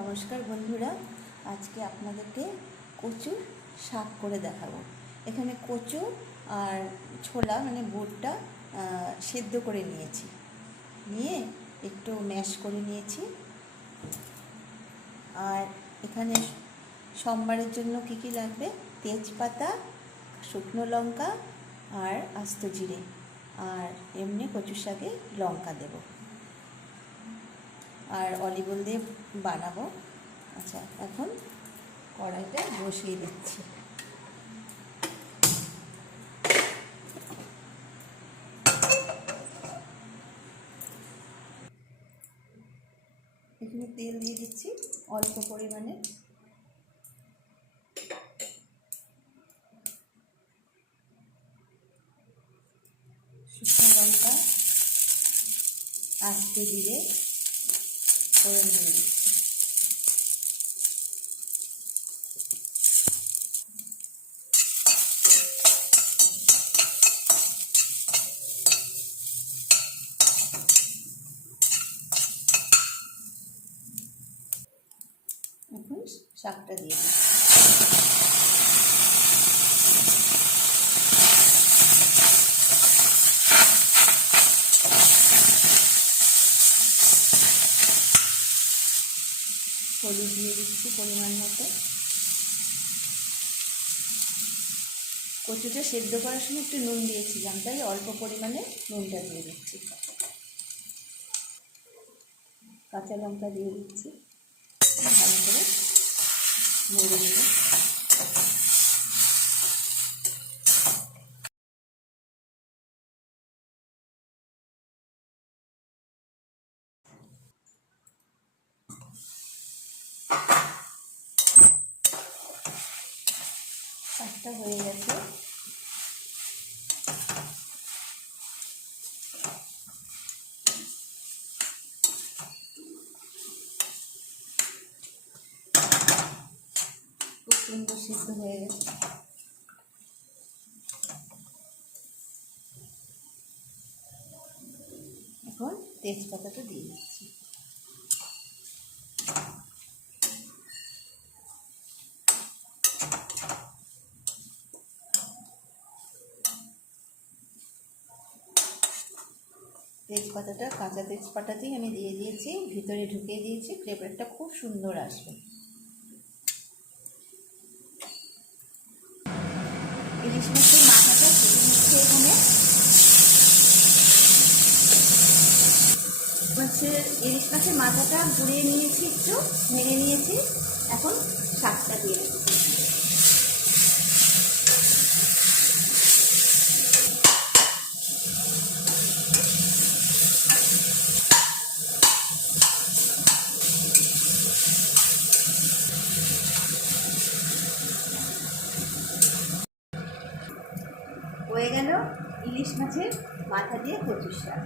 নমস্কার বন্ধুরা, আজকে আপনাদেরকে কচুর শাক করে দেখাবো। এখানে কচু আর ছোলা মানে বুটটা সেদ্ধ করে নিয়েছি, নিয়ে একটু ম্যাশ করে নিয়েছি। আর এখানে সোমবারের জন্য কী কী লাগবে: তেজপাতা, শুকনো লঙ্কা আর আস্ত জিরে, আর এমনি কচুর শাকে লঙ্কা দেব আর অলিভ অয়েল দিয়ে বানাবো। আচ্ছা, এখন কড়াইটা বসিয়ে দিচ্ছি। এখানে তেল দিয়ে দিচ্ছি অল্প পরিমাণে। শুকনো লঙ্কা, আস্ত জিরে ফোড়ন দিয়ে দিচ্ছি। এখন শাকটা দিয়ে দিচ্ছি। হলুদ দিয়ে দিচ্ছি পরিমাণ মতো। কচুটা সেদ্ধ করার সময় একটু নুন দিয়েছিলাম, তাই অল্প পরিমাণে নুনটা দিয়ে দিচ্ছি। কাঁচা লঙ্কা দিয়ে দিচ্ছি, ভালো করে নেড়ে নেড়ে। শাকটা হয়ে গেছে। খুব সুন্দর সিদ্ধ হয়ে গেছে। এখন তেজপাতাটা দিয়ে দিচ্ছি। তেজপাতাটা কাঁচা তেজপাতাতেই আমি দিয়ে দিয়েছি, ভিতরে ঢুকিয়ে দিয়েছি, ফ্লেভারটা খুব সুন্দর আসবে। ইলিশ মাছের মাথাটা নিচ্ছে এখানে। ইলিশ মাছের মাথাটা ঘুরিয়ে নিয়েছি, একটু ভেঙে নিয়েছি। এখন শাকটা দিয়ে দিচ্ছি। হয়ে গেল ইলিশ মাছের মাথা দিয়ে কচুর শাক।